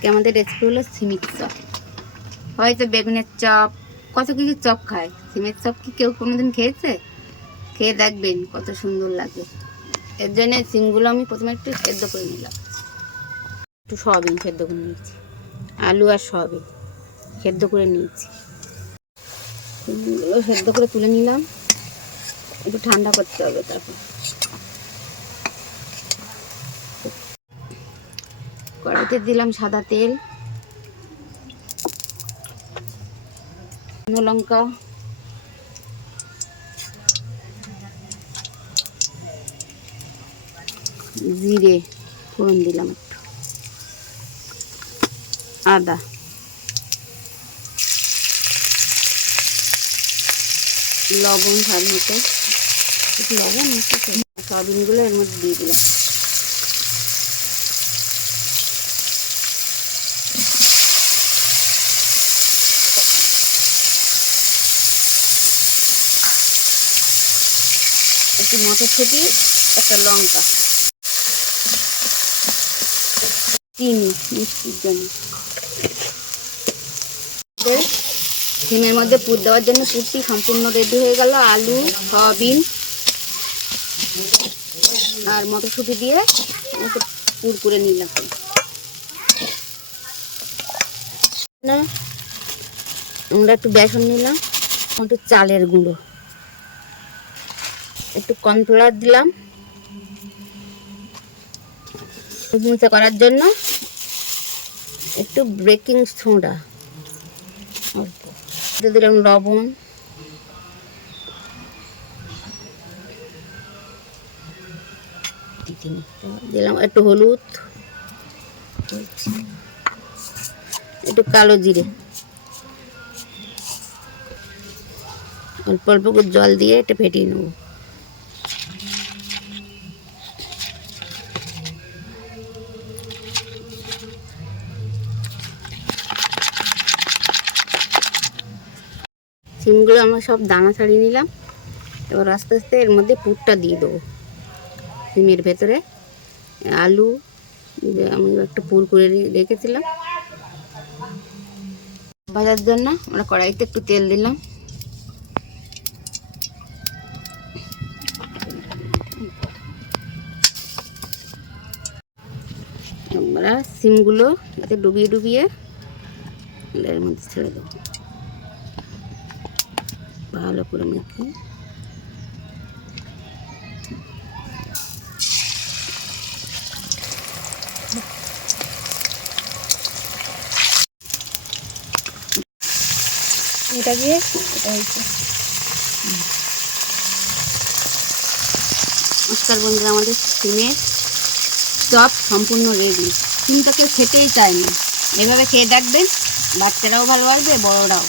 আজকে আমাদের রেসিপি হলো সিমের চপ। হয়তো বেগুনের চপ, কত কিছু চপ খায়, সিমের চপ কি কেউ কোনোদিন খেয়েছে? খেয়ে দেখবেন কত সুন্দর লাগে। এর জন্য সিমগুলো আমি প্রথমে একটু সেদ্ধ করে নিলাম, একটু সয়াবিন সেদ্ধ করে নিয়েছি, আলু আর সয়াবিন সেদ্ধ করে নিয়েছি। সিমগুলো সেদ্ধ করে তুলে নিলাম, একটু ঠান্ডা করতে হবে। তারপর কড়াইতে দিলাম সাদা তেল, শুকনো লঙ্কা, জিরে ফোড়ন দিলাম, একটু আদা, লবণ স্বাদ মতো, একটু লবণ, সয়াবিনগুলো এর মধ্যে দিয়ে দিলাম। একটু মটরশুঁটি, একটা লঙ্কা, চিনি মিষ্টির জন্য। ডিমের মধ্যে পুর দেওয়ার জন্য পুরটি সম্পূর্ণ রেডি হয়ে গেল। আলু, সয়াবিন আর মটরশুঁটি দিয়ে পুর করে নিলাম। আমরা একটু বেসন নিলাম, একটু চালের গুঁড়ো, একটু কর্নফ্লাওয়ার দিলাম মুচমুচে করার জন্য, একটু বেকিং সোডা, দিলাম লবণ, দিলাম একটু হলুদ, একটু কালো জিরে, অল্প অল্প করে জল দিয়ে এটা ফেটিয়ে নেব। সিমগুলো আমরা সব দানা ছাড়িয়ে নিলাম। এবার আস্তে আস্তে এর মধ্যে পুরটা দিয়ে দেবো। সিমের ভেতরে আলু আমি একটু পুর করে রেখেছিলাম ভাজার জন্য। আমরা কড়াইতে একটু তেল দিলাম, আমরা সিমগুলো এতে ডুবিয়ে ডুবিয়ে এর মধ্যে ছেড়ে দেবো, ভালো করে মেখে। এটা দিয়ে এটা হচ্ছে নমস্কার বন্ধুরা, আমাদের সিমের চপ সম্পূর্ণ রেডি। সিমটাকে খেতেই চায় না, এভাবে খেয়ে দেখবেন, বাচ্চারাও ভালোবাসবে, বড়রাও।